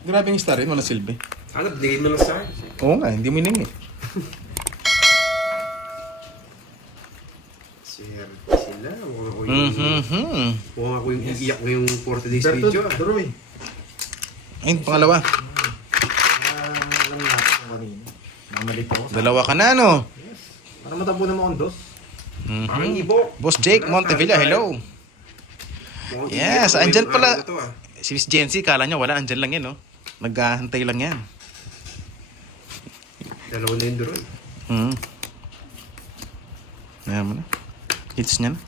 Grabe yung star yun, walang silbi. Ano, binigay mo lang sa akin. Oo nga, hindi mo hiningi. Swerte sila. Mukhang ako yung iiyak ngayong 40 days video. Duroy. Ayun, pangalawa. Alam natin kung kanina. Namali po. Dalawa ka na, no? Yes. Para matampo na mga ondos. Parang ibok. Boss Jake Montevilla, hello. Yes, andyan pala. Si Miss Jency, kala niya wala, andyan lang yan, no? Naghahantay lang yan. Dalawa na yung duroy. Ayan mo na. Hits niya na.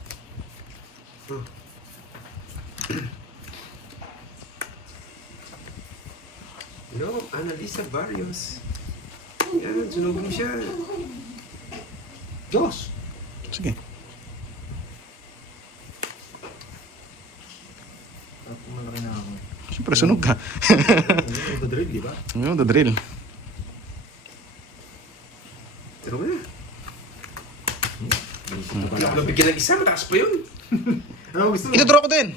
No, Annalisa Barrios. Yan, sunog mo siya. Diyos. Sige. Malaki na ako. Siyempre, sunog ka. Ito drill, di ba? Ano, the drill. Pero na. Wala ko nabigyan ng isa, mataas pa yun. Ano gusto mo? Ito-draw ko din.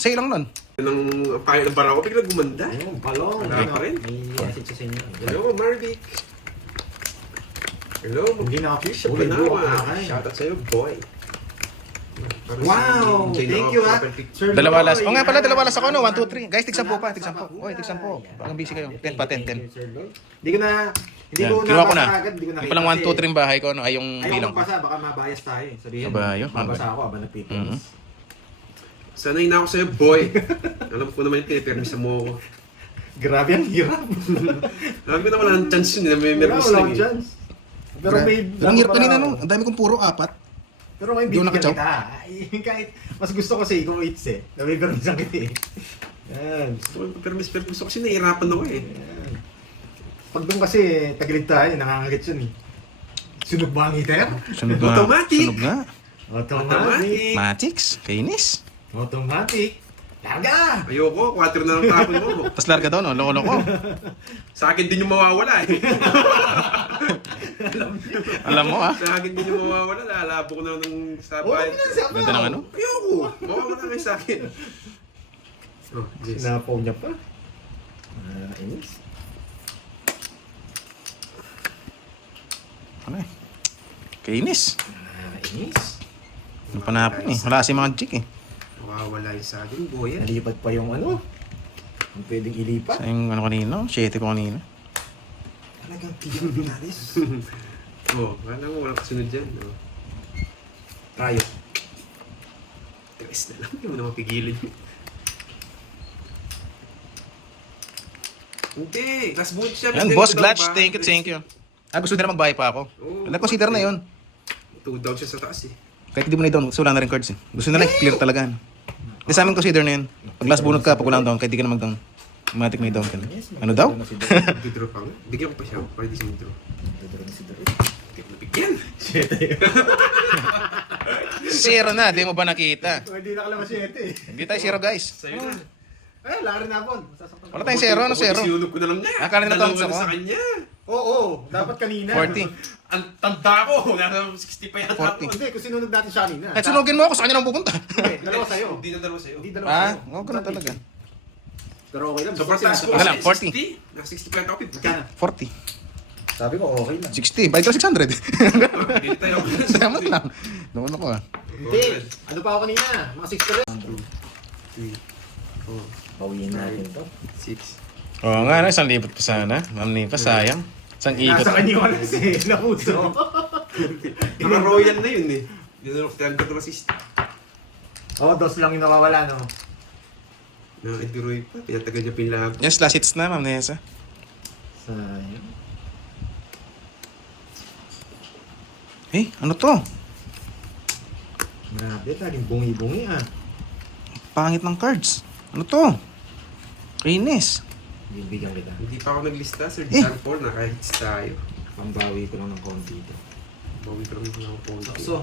Sa'yo lang nun. Nang payo ng barako, biglang gumanda. Ayun, balong. Wala pa rin. May message sa inyo. Hello, Marvic. Hello, Hindi na-fish. Siya Ulit Panawa. buwak na kayo. Shoutout sa'yo, boy. Wow! Thank you, ha? Sir Dalawa Lloyd. last. O nga pala, dalawa last ako, no? 1, 2, 3. Guys, tig 10 pa, tig 10. Oy, tig 10. Parang busy kayo. 10 pa, 10, 10. Sir Lloyd. Hindi ko na... Hindi Yan, ko kinuha ko nabasa na. agad. Hindi ko Yung nakita. palang 1, 2, kasi 3 bahay ko, no? Ay, yung Ayaw bilang ko. magbasa, baka mabayas tayo. Sabihin, Mabayo? mabasa ako habang nagpipilis. Sanay na ako sa'yo, boy. Alam ko naman yung pinipermisa mo ako. Grabe ang hirap. Alam ko na wala ng chance yun. May Wala, mermis wala lang akong eh. chance. Pero may... Ang hirap kanina, no? Ang dami kong puro 4. Pero may Di ko bibigyan nakachaw. kita. Ay, kahit mas gusto ko sa ikaw hits eh. Nabibermisan kita eh. Yan. Gusto ko yung permis, pero gusto ko kasi nahihirapan ako eh. Yan. Pag doon kasi tagilid tayo, nangangakit yun eh. Sunog ba ang heater? Sunog nga. Automatic. Sunog nga. Automatic. Matix. Kainis. Automatic. Larga! Ayoko, 4 na lang tapon mo. Tapos larga daw, no? Loko-loko. Sa akin din yung mawawala eh. Alam mo, ah. Sa akin din yung mawawala. Lalabo ko na ng Oo, sabay. pinansiya pa. Ganda ng ano? Ayoko. Mawawala kayo sa akin. Oh, yes. Sinapaw niya pa. Inis. Ano eh? Kainis. Inis. Ang panapon eh. Wala kasi mga jig eh. Mawawala yung sa akin, boy. Nalipat pa yung ano. Ang pwedeng ilipat. Sa yung ano kanina, 7 ko kanina. Talagang tigil binalis. Oh, wala mo, walang kasunod dyan. Oh. Tayo. Tres na lang, hindi mo na mapigilin. Hindi, last boot siya. Yan, Bigyan Boss ko daw Glatch, ba? thank you, thank you. Ah, gusto nila magbayad pa ako. Oo. Nag-consider na yun. 2 down siya sa taas eh. Kahit hindi mo na i-down, kasi wala na rin cards eh. Gusto nila clear talaga. Hindi sa amin consider na yun. Pag last bunot ka, pag walang down, kahit di ka na mag-down. Automatic may down ka na. Ano daw? Mag-draw pa nga. Bigyan ko pa siya, para di siya mag-draw. Hindi ko nabigyan. 0 na, di mo ba nakita? Hindi na kalaman 7 eh. Hindi tayo 0 guys. Sa'yo na. Ay, lari na po. Sasaktan Wala tayong 0, ano 0? Sinunod ko na lang niya. Akala nila Dalawa counts na ako. sa kanya. Oo, dapat kanina. 40. Ang tanda ko. Nasa 60 pa yata 40. ako. Hindi, kung sinunod natin siya kanina. Kahit sunugin mo ako, sa kanya nang pupunta. Hindi, dalawa sa'yo. Hindi na dalawa sa'yo. Hindi dalawa Ah, sa'yo. oo, ganun talaga. Pero okay lang. Sobrang taas ko. Wala lang, 40. 60. Nasa 60 pa yata ako. Magkano? 40. Sabi ko, okay lang. 60, bayad ka na 600. Hindi tayo. Salamat lang. Noon ako ah. Hindi. Ano pa ako kanina? Mga 6 pa rin. 3, 4, Bawiin natin to. 6. Oo nga, no, 1,000 pa sana. Ma'am Nipa, sayang. Isang ikot. Nasa kanya wala si Napuso. Naka-royal na yun eh. Hindi na lang ko assist. Oo, dos lang yung nawawala, no? Naka-eduroy pa. Pinatagal niya pinlago. Yan, slash hits na, Ma'am Nessa. Sayang. Eh, ano to? Grabe, laging bungi-bungi ah. Pangit ng cards. Ano to? Kainis. Bibigyan kita. Hindi pa ako naglista, Sir Eh. John Paul. Naka-hits tayo. Pambawi ko lang ng konti ito. Bawi pa rin ako po. So,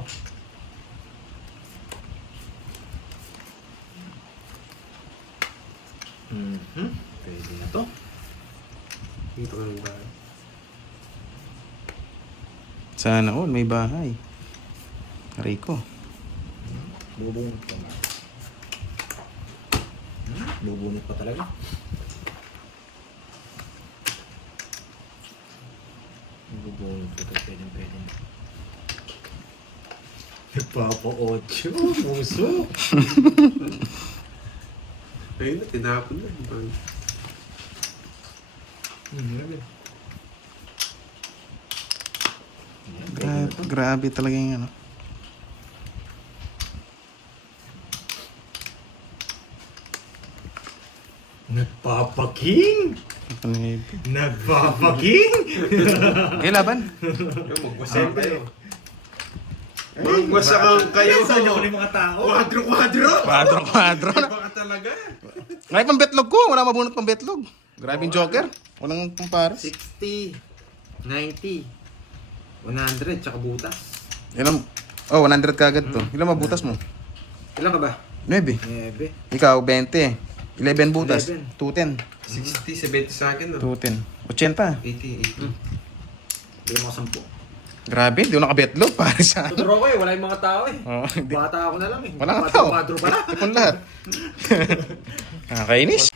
pwede na to. Dito ka ng bahay. Sana all, may bahay. Aray ko. Bubunot pa ba? Bubunot pa talaga. Pwede. Nagpapa-8. Muso. Ayun na, tinapon na. Grabe talaga yung ano. Nagpapaking! Ito na yun. Nagpapaking! Okay, laban. Magwasan kayo. Magwasan kayo. Saan niyo yung mga tao? Quadro. Quadro. Baka talaga. Ngayon pang betlog ko. Wala mabunot pang betlog. Grabe yung joker. Walang pampares. 60, 90, 100, tsaka butas. Ilan? Oh, 100 kagad to. Ilan mabutas mo? Ilan ka ba? 9. 9. Ikaw, 20. 11 butas. 11. 210. 60, 70 sa akin. No? 210. 80. 80. Hindi mo 10. Grabe, di ko nakabetlog. Para sa... Tuturo ko wala yung mga tao eh. Oh, hindi. Bata ako na lang eh. Wala nga tao. Quadro pala. Tipon lahat. Nakakainis.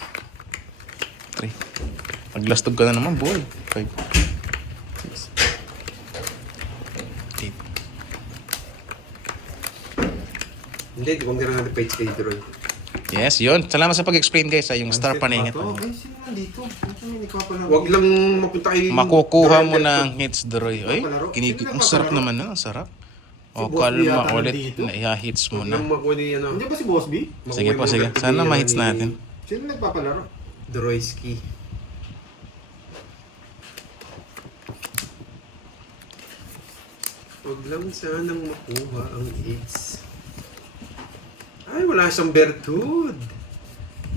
3. Paglastog ka na naman, boy. 5. 6. 8. Hindi, di ko nga natin page kay Droy. Yes, yun. Salamat sa pag-explain guys. Yung star paningit. Ay, sino nga dito? Huwag lang mapunta kayo. Makukuha mo ng hits, Droy. Ay, Papalaro. ang sarap naman na. Ang sarap. O, Boss B kalma yata ulit. nandito. Naiha-hits mo Huwag na. lang makuha ni ano. Hindi ba si Boss B? Sige po, sige. Sana ma-hits natin. Sino nagpapalaro? Droyski. Huwag lang sanang makuha ang hits. Ay, wala siyang bertud.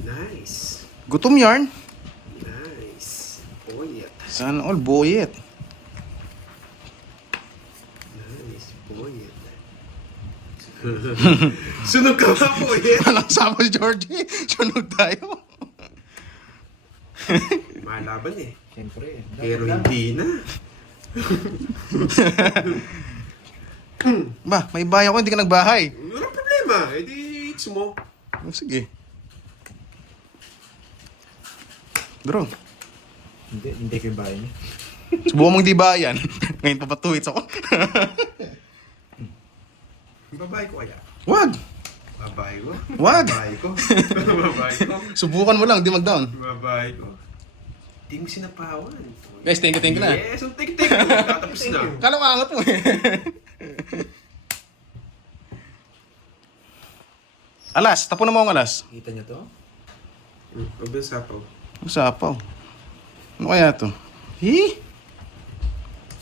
Nice. Gutom yarn. Nice. Boyet. Sana all boyet. Nice. Boyet. Sunog ka ba, Boyet? Walang sama si Georgie. Sunog tayo. Malaban eh. Siyempre. Pero hindi na. Ba, may bahay ako. Hindi ka nagbahay. Walang problema. Eh di, hits mo. Oh, sige. Bro, Hindi ko yung bahay niya. subukan mong di bayan. Ngayon pa 2 hits ako. Babae ko kaya. Wag! Babae ko. Wag! Babae ko. Babae ko. Subukan mo lang, di mag-down. Babae ko. Di mo sinapawan. Guys, thank you na. Yes, ang tik-tik. Tatapos na. Kala ko angat mo eh. Alas, tapo na mo ang alas. Kita niyo to? Huwag yung sapaw. Usapaw. Ano kaya to?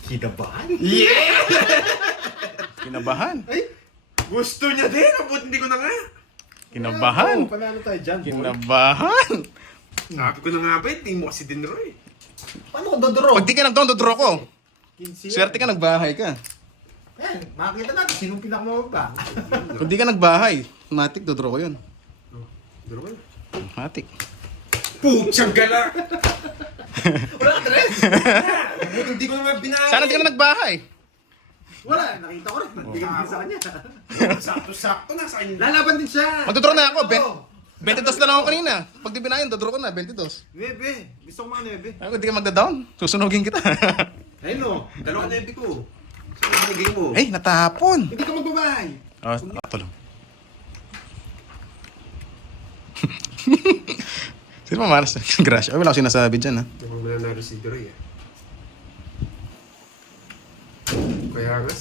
Kinabahan? Yeah! Kinabahan. Ay! Gusto niya din. Abot hindi ko na nga. Kinabahan. Panalo tayo dyan, boy. Kinabahan. Sabi ko na nga ba, hindi mo kasi din Roy. Paano ko dodoro? Pag di ka nag-down, dodraw ko. 15 yan. Swerte ka, nagbahay ka. Ayan, makikita natin sinong pinakamababa. Kung di ka nagbahay, matik, dodraw ko yun. Duro ka na. Matik. Putsang gala! Wala ka tres! Hindi ko naman binahay. Sana di ka na nagbahay. Wala, nakita ko rin. Hindi ka sa kanya. Sakto-sakto na sa kanya. Lalaban din siya. Magdodraw na ako. Oo. 22 na lang ako kanina. Pag di binayan, dodraw ko na, 22. Nebe. Gusto ko mga nebe. Ako, di ka magda-down. Susunugin kita. Ayun o. Dalawa na ebi ko. Saan nagay mo? Eh, natapon. Hindi ka magbabahay. Oh, ito lang. Sino mamaras? Gracia. Ay, wala ko sinasabi dyan, ha? Hindi mo mananalo si Droy, Kaya nga,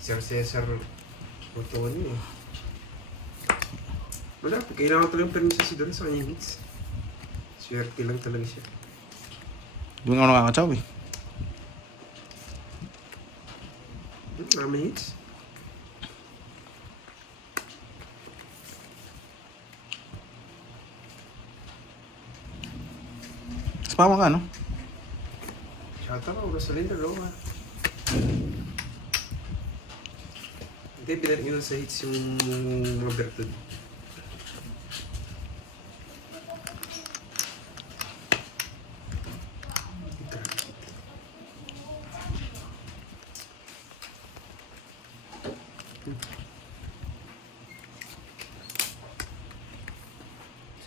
Sir Cesar Otoni, Wala, kailangan ko lang permisa si Droy sa kanyang hits. Swerte lang talaga siya. Doon ako nakakatsaw, eh. Mama hits. Spawa ka, no? Shoutout ako, Rosalinda Roa. Hindi, pinag yun sa hits yung mga bertud.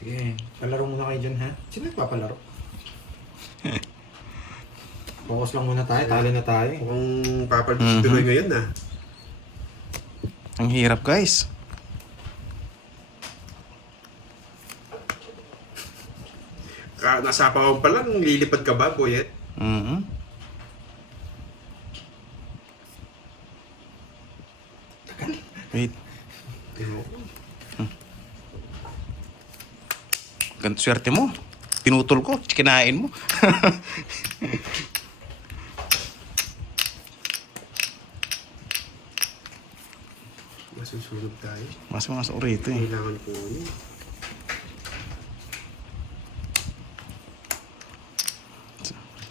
Sige, palaro muna kayo dyan ha. Sino nagpapalaro? Focus lang muna tayo, talo na tayo. Mukhang papalit si Duroy ngayon ah. Ang hirap, guys. Nasapawan pa lang, lilipad ka ba, Boyet? Mhm. Wait. Ganito swerte mo. Tinutol ko, kinain mo. Masusunog tayo. Mas mga sa rito eh. Kailangan ko yun.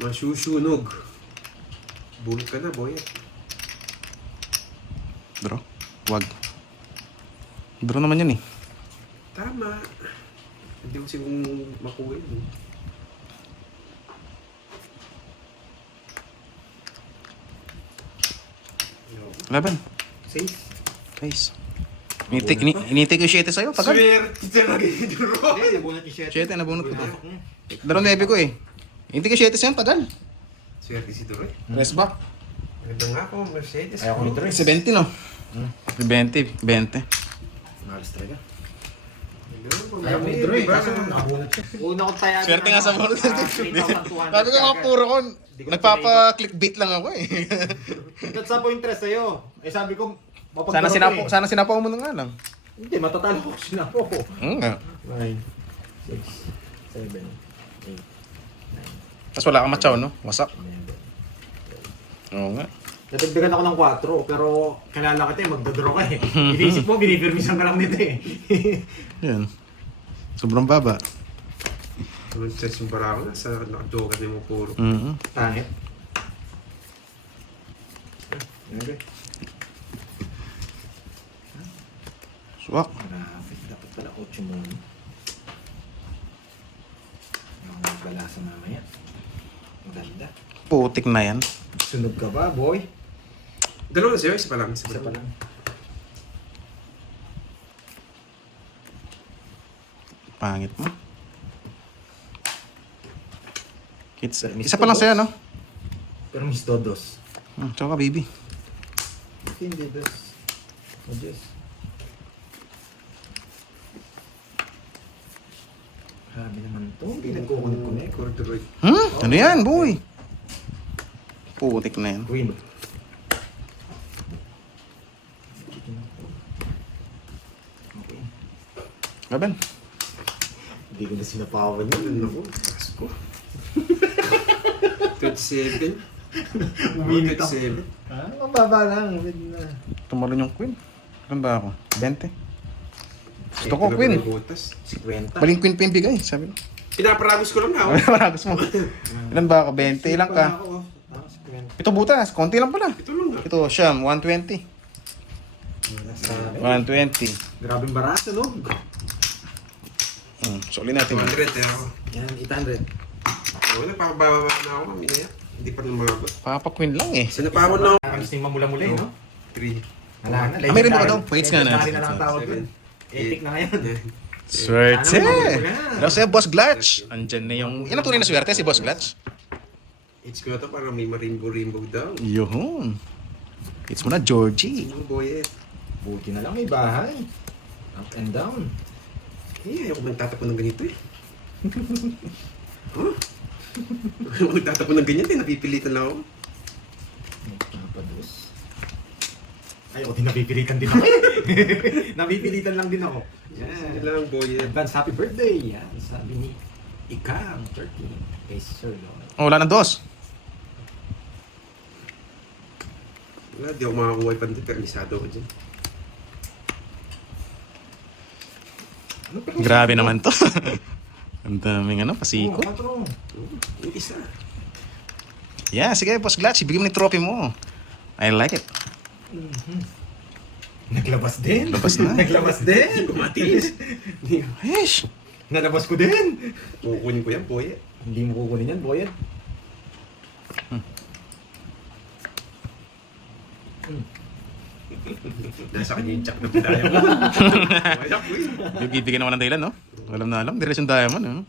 Masusunog. Bulot ka na, Boyet. Bro, wag. Bro naman yun eh. Tama. Hindi ko siya makuha yun. Laban. Safe. Guys. Inintay ko yung 7 sa'yo. Tagal. Swerte talaga yung Duroy. Hindi, nabunot yung 7. 7 nabunot ko to. Laro 9 ko eh. Inintay ko yung 7 sa'yo. Tagal. Swerte si Duroy. Rest back. Maganda nga ako, Mercedes. Ayaw ko nito rin. 70 no? 20. 20. Malas talaga. Ayaw Ayaw ko nito rin. Kaso nakabunot siya. Una ko tayo. Swerte nga sa bunot. Sabi ko nga Sabi puro ko. Nagpapa-clickbait lang ako eh. That's sa point 3 sa'yo. Eh sabi ko, mapagdaro ko eh. Sana sinapaw mo na nga lang. Hindi, matatalo ko sinapo ko. Nga. 9, 6, 7, 8, Tapos wala kang matchaw no? Wasak. 11. Oo nga. Nadagdagan ako ng 4, pero kilala kita eh, magdadraw ka eh. Inisip mo, binibirmisan ka lang nito eh. Yan. Sobrang baba. Stress yung para ako na sa nakajoga na yung puro. Mhm. Tangit. Okay. Swak. Marami. Dapat pala 8 muna. Ang balasa mamaya. Maganda. Putik na yan. Sunog ka ba, boy? Dalawa na sa'yo, isa pa lang. Isa pa lang. Pangit mo. Isa pa lang sa'yo no? Pero mis dodos. Tsaka baby. Hindi dos. O Diyos. Grabe naman to. Hindi nagkukunik-kunik. Corduroy. Ano yan boy? Putik na yan. Queen. Okay. Laban. Hindi ko na sinapawan yun. Ano ko? Pasko. 37. Uminit ako. 37. Mababa lang. Pwede na. Tumalon yung queen. Ilan ba ako? 20. Gusto ko queen. Butas. 50. Baling queen pa yung bigay. Sabi ko. Pinaparagos ko lang na ako. Maragos mo. Ilan ba ako? 20 lang ka. Ako, 50. Ito butas. Konti lang pala. Ito lang na. Ito siyam. 120. 120. Grabing barato, no? Suli natin. 200 eh ako. Yan, 800. Wala, pakababa na ako kami na yan. Hindi pa naman mababa. Papa queen lang eh. Sinapawon na ako. Alis na yung mamula-mula eh, no? 3. Wala na. Ah, meron ba daw? Points nga na. Legendary na lang ang tawag dun. Epic na ngayon. Swerte! Sana mamula. Hello sa'yo, Boss Glatch. Andyan na yung... Yan ang tunay na swerte, si Boss Glatch. It's ko na to para may marimbo-rimbo daw. Yuhun. It's mo na, Georgie. Ano boyet? Buti na lang may bahay. Up and down. Eh, ayoko magtatapon ng ganito eh. Huh? Ayoko magtatapon ng ganyan eh. Napipilitan lang ako. Nagpapados. Ay, ako din napipilitan din ako. Napipilitan lang din ako. Sige lang boyet. Advance happy birthday. Yan, sabi ni Ikang 13. Kay Sir Lord. Oh, wala na dos. Wala, di ako makakuha yung permisado ko dyan. Grabe naman to. Ang daming ano, pasiko. Yung isa. Yeah, sige, Boss Glatch. Ibigay mo yung trophy mo. I like it. Naglabas din. Labas na. Naglabas din. Matiis. Yesh! Nalabas ko din. Kukunin ko yan boyet. Hindi mo kukunin yan, boyet. Nasa kanya yung check na pinaya mo. Wala po eh. Bibigyan naman ng dahilan, no? Alam na alam. Direct yung diamond, no?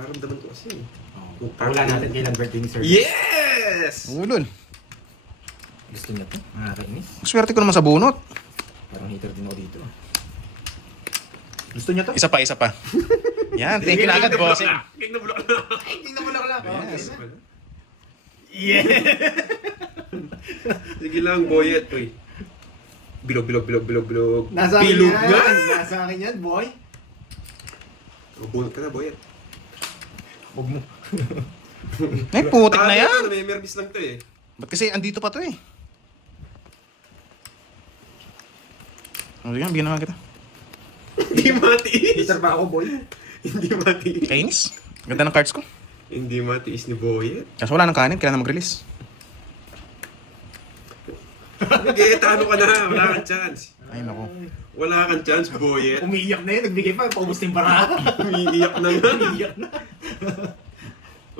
Nararamdaman ko kasi. Oh. Wala natin kailan birthday ni Sir. Yes! Ulol. Gusto niya to? Nakakainis. Swerte ko naman sa bunot. Parang hater din ako dito. Gusto niya to? Isa pa. Yan, thank you na agad, bossing. King na bulak na. Ay, tingnan mo lang lang. Yes. Yeah! Sige lang, boyet. Uy. Bilog. Nasa akin Bilog yan. nga! Nasa akin yan, boy. Bunot ka na, boyet. Huwag mo. Ay, putik na yan. May merbis lang to eh. Ba't kasi andito pa to eh? Ano yan, bigyan naman kita. Hindi matiis. Hater ba ako, boy? Hindi matiis. Kainis. Ganda ng cards ko. Hindi matiis ni boyet. Kaso wala nang kanin, kailangan na mag-release. Sige, talo ka na. Wala kang chance. Ay, naku. Wala kang chance, boyet. Umiiyak na yun. Nagbigay pa. Paubos na yung baraha. Umiiyak na nga. Umiiyak na.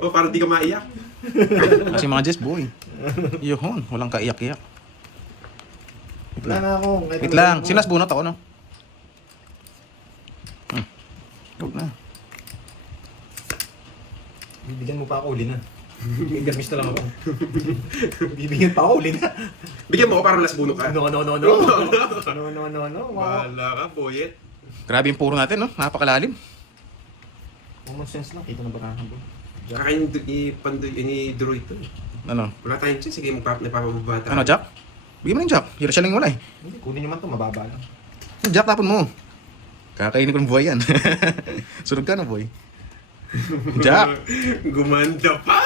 Oh, parang di ka maiyak. Kasi mga Jess, boy. Yun, walang kaiyak-iyak. Wait Wala lang. na ako. Wait lang. Sinas bunot ako, no? Huwag na. Bibigyan mo pa ako uli na. Intermiss na lang ako. Bibigyan pa ako uli na. Bigyan mo ako para last buno ka. No. Wow. Wala ka, boyet. Grabe yung puro natin, no? Napakalalim. Common sense lang. Kita na barahan, boy. Kakain ni Drew ito. Ano? Wala tayong chance. Sige, napapababa tayo. Ano, Jack? Bigyan mo ng Jack. Hira siya lang yung wala eh. Hindi, kunin nyo man to. Mababa lang. Jack, tapon mo. Kakainin ko ng buhay yan. Sunog ka na, boy. Jack! Gumanda pa!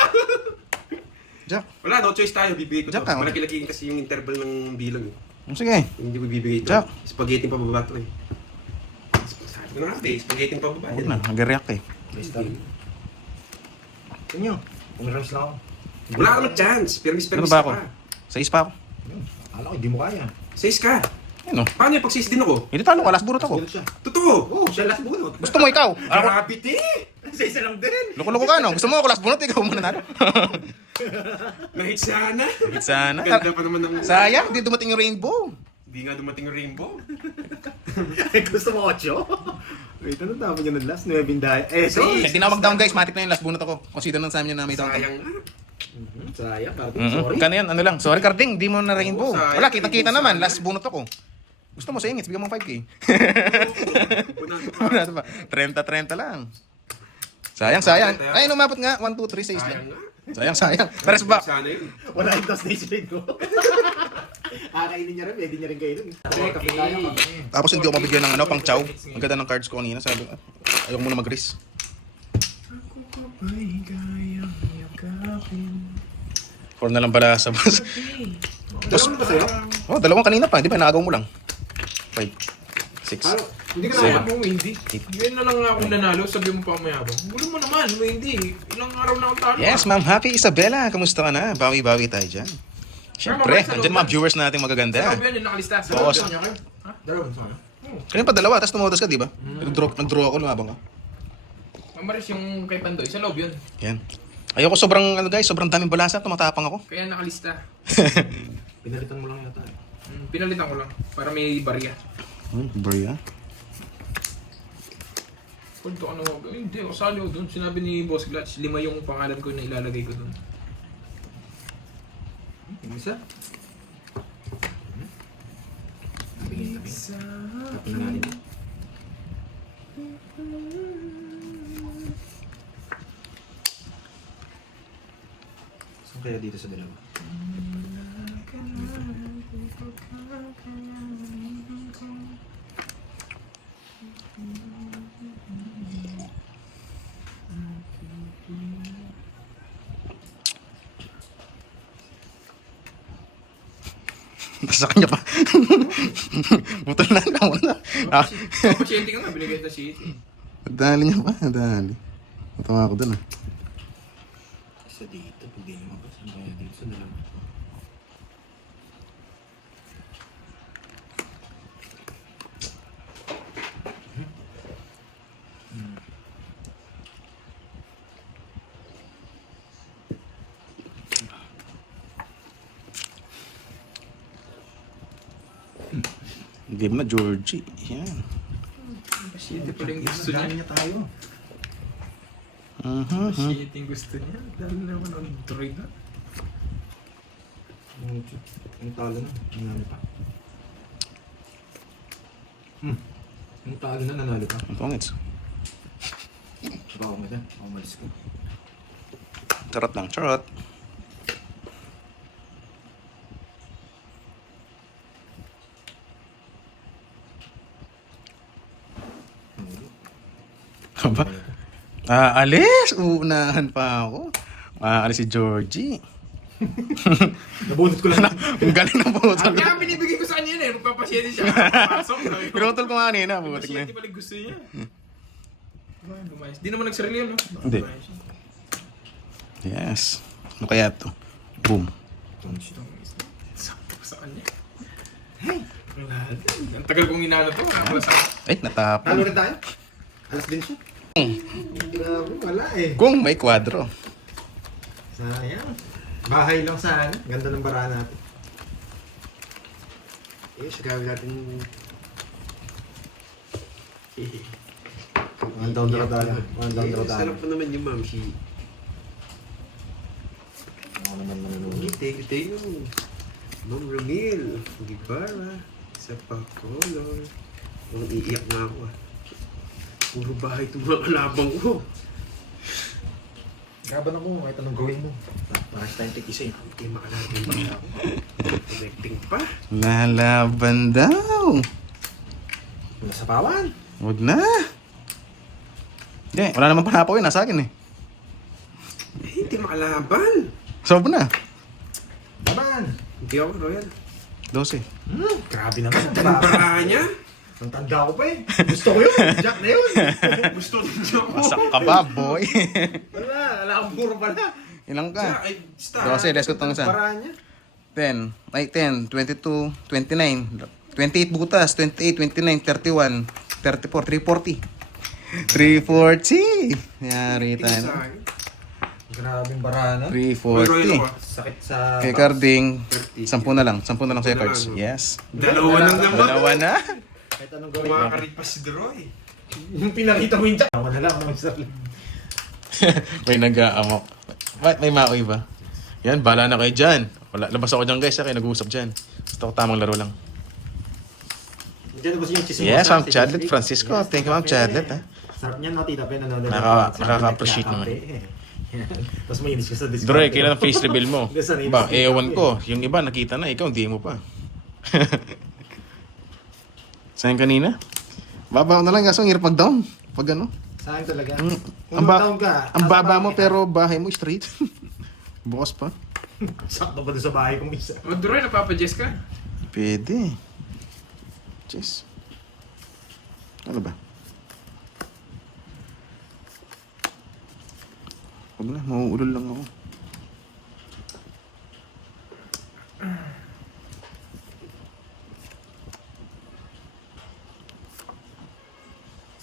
Jack. Wala, no choice tayo. Bibigay ko Jack to. ka, Malaki-laki kasi yung interval ng bilang. Sige. Hindi ko bibigay ito. Jack. Spaghetti pa bababa to eh. Sabi ko na nga, spaghetti pa bababa. Huwag na. Nag-react eh. Ito nyo. Pumirams lang ako. Wala ka naman chance. Permis Ano ka ba ako? pa. 6 pa ako. Akala ko, hindi mo kaya. 6 ka. Ano? Paano yung pag-6 din ako? Hindi talo ka. Last bunot ako. Bunot siya. Totoo! Oo, siya last bunot. Gusto mo ikaw? Ako. Grabe te! Sa isa lang din. Loko-loko ka, no? Gusto mo ako last bunot? Ikaw muna nalo. Kahit sana. Sana. Ganda pa naman ng... Sayang, hindi dumating yung rainbow. Hindi nga dumating yung rainbow. Gusto mo 8? Wait, ano tama nyo ng last? 9 dahil. So, Sige. Eh, tinawag down guys. Matik na yung last bunot ako. Consider na sa amin na may down. Sayang nga. sayang. Sorry. Kano yan? Ano lang? Sorry, Carding. Di mo na rainbow. Oo, sayang. Wala, kitang-kita naman. Last bunot ako. Gusto mo sa ingits, bigyan mo 5K. Wala ba? 30-30 lang. Sayang. Ay, umabot nga. 1, 2, 3, 6 lang. Sayang nga. Sayang. Pares ba? Sana yun. Wala yung toast na isipin ko. Kainin niya rin, pwede niya rin kainin. Kape tayo, kape. Tapos hindi ako mabigyan ng ano, pang chow. Ang ganda ng cards ko kanina. Sabi ko, ayaw muna mag-risk. Four na lang pala sa boss. Dalawa ba sa'yo? Oh, dalawang kanina pa. Di ba? Naagaw mo lang. 5, 6. Hindi ka Seven. naman hindi. Ngayon na lang nga akong nanalo, sabi mo pa mayabang. Gulo mo naman, hindi. Ilang araw na akong talo. Yes, Ma'am Happy Isabella. Kamusta ka na? Bawi-bawi tayo dyan. Siyempre, andyan mga viewers natin Sa magaganda. loob yan, yung nakalista. Sa Boss. loob yan. Ha? Dalawa sa kanya? Kanina pa dalawa, tapos tumodos ka, di ba? Nag-draw ako, lumabang ka. Mamaris yung kay Pandoy, sa loob yun. Yan. Ayoko sobrang, ano guys, sobrang daming balasa, tumatapang ako. Kaya nakalista. Pinalitan mo lang yata eh. Pinalitan ko lang, para may barya. Bria. Punto ano, hindi ako sali ko doon. Sinabi ni Boss Glatch, 5 yung pangalan ko na ilalagay ko doon. Isa? Kape na natin. Saan kaya dito sa dalawa? Sa kanya pa. Butol na lang muna. Ah, Pasyente ka nga, binigay na siya. dali niya pa, dali. Matawa ako dun ah. Isa dito, pag di naman ba? Saan kaya dito sa dalawa? Game na, Georgie. Yan. Pasyente pala yung gusto niya. Niya tayo. Shit, yung gusto niya. Dahil naman ang droid na. Ang talo na, nanalo pa. Ang talo na, nanalo pa. Ang pangits. Baka ako mata, ako malis ko. Charot lang, charot. Aba? Alis! Uunahan pa ako. Alis si Georgie. Nabunot ko lang. Ang galing ng putol. Kaya binibigay ko sa kanya yun eh. Magpapasyente siya. Papasok. Sabi ko, Pinutol ko nga kanina. Butik na. pasyente pala gusto niya. Lumayas. Di naman nagsarili yun, no? Hindi. Yes. Ano kaya to? Boom. Sakto sa kanya. Ang tagal kong inano to. Wala sa Ay, natapon. Talo rin tayo? Alas din siya. Grabe, wala eh. Kung may kwadro. Sayang. Bahay lang sana. Ganda ng baraan natin. Eh, sa gawin natin... One down draw tayo. One down draw tayo. Sarap pa naman yung mamsi. Ako naman manunod. Thank you. Ma'am Ramil, Gibara, sa pa-color. Parang iiyak na ako ah. Puro bahay itong mga kalabang ko. Gaban ako, kahit anong gawin mo. Parang tayong tig-isa eh. Hindi makalaban pa ako. Connecting pa. Lalaban daw. Nasa pawan. Huwag na. Hindi, wala naman panapaw yun. Nasa akin eh. Hindi makalaban. Sob na. Laban. Hindi ako, Royal. 12. Grabe naman. Ang baka niya. Ang tanda ko pa eh. Gusto ko yun. Jack na yun. Gusto niyo ako. Masak ka ba, boy? Wala, wala akong puro pala. Ilang ka? Ay, star. 12, let's go tong isa. Paraan niya. 10. Ay, 10. 22. 29. 28 butas. 28, 29, 31. 34. 340. 340. Yari tayo. Sa akin. Grabing barana. May Royal 340. ako. Sakit sa... Kay Carding, 30. 10 na lang. 10 na lang sa'yo, Sampu na cards. lang, no? Yes. Dalawa lang naman. Dalawa na. Kahit anong gawin mo. Makakaripas si Droy. Yung pinakita mo yung Jack. Ako na lang mga sarili. May nag-aamok. May maoy ba? Yan, bala na kayo dyan. Wala, labas ako dyan guys, kayo nag-uusap dyan. Gusto ko tamang laro lang. Diyan ba yung chismosa? Yes, Ma'am Si Chadlet Chadlet. Francisco. Thank you, Ma'am Chadlet. Ha? Sarap niyan, no? Tita Pen, nanonood. Nakaka-appreciate naman. Tapos may inis ka sa Discord. Droy, kailan ang face reveal mo? Gusto na Ba, inis- ewan ko. Yung iba nakita na, ikaw hindi mo pa. Saan kanina? Baba na lang, kaso ang hirap mag-down. Pag ano? Sa akin talaga. Mm, Kung ang ba- down ka, Ang nasa baba bahay mo ka. pero bahay mo straight. Bukas pa. Sakto pa doon sa bahay kong isa. O, Droy, napapa-jess ka? Pwede. Jeez. Ano ba? Huwag na, mauulol lang ako.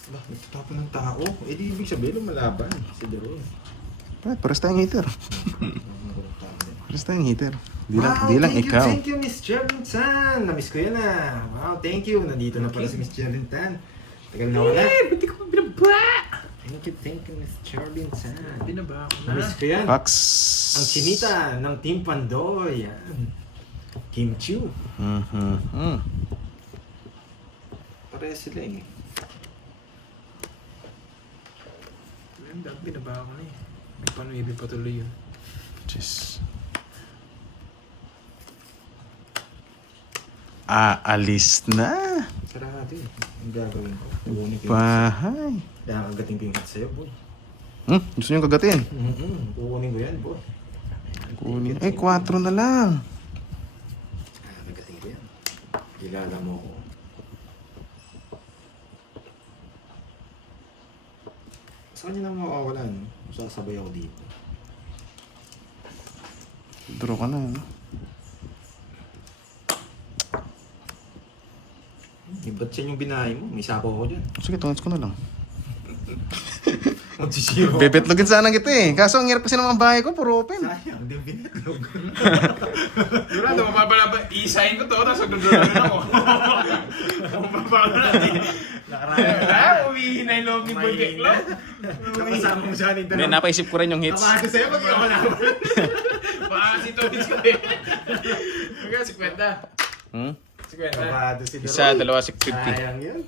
Ba, nagtatapon ng tao. Eh di ibig sabihin lumalaban. Si Dero. Bakit? Paras tayong hater. Paras tayong hater. Di lang thank ikaw. You, thank you, Miss Jervin Tan. Namiss ko yan ah. Wow, thank you. Nandito na pala si Miss Jervin Tan. Tagal na wala. Eh, ba't di ko binaba? Thank you, Miss Jervin Tan. Binaba ako na. Namiss ko yan. Pax. Ang chinita ng Team Pandoy. Yan. Kim Chu. Mhm. Pareha sila eh. Binaba ako na eh. May panuibi patuloy yun. Jeez. Aalis na. Sarado eh. Ang gagawin ko. Kukunin ko yung Bahay. Kaya kagating ko yung hat sa'yo, boy. Gusto nyo kagatin? Kukunin ko yan, boy. Kunin. 4 na lang. Kaya kagating ko yan. Kilala mo ko. Sa kanya lang mawawala, no? Sasabay ako dito. Draw ka na, no? Ba't siya yung binahay mo? May sapo ako dyan. Sige, tungits ko na lang. Magsisiro. Bebetlogin sana kita eh. Kaso ang hirap kasi ng mga bahay ko, puro open. Sayang, di binatlog. Wala, ito mapapalaba. I-sign ko to, tapos magdodoro na ako. Mapapalaba. Nakaraan. Ah, uwi mahina yung loob ni Boy Teklo. Nakasama mo siya ng Hindi, napaisip ko rin yung hits. Kapahati sa'yo pag ikaw na. Baka si Tobis ko eh. Magkano 50? Hmm? 50. Kapahati si Isa, dalawa, 50. Sayang yun.